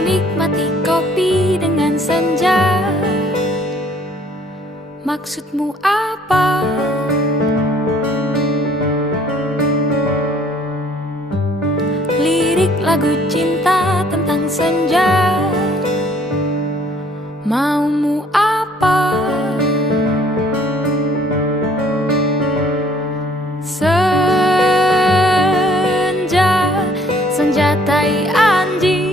Nikmati kopi dengan senja. Maksudmu apa? Lirik lagu cinta tentang senja. Maumu apa? Senja, senjatai anjing.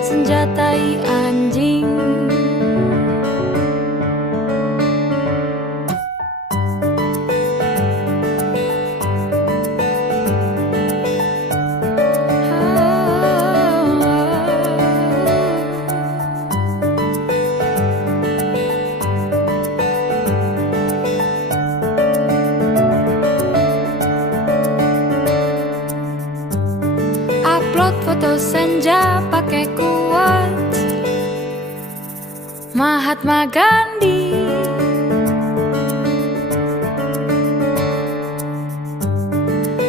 Senjatai anjing. Upload foto senja pakai quotes Mahatma Gandhi.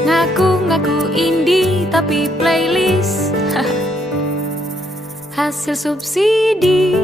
Ngaku-ngaku indie tapi playlist hasil subsidi.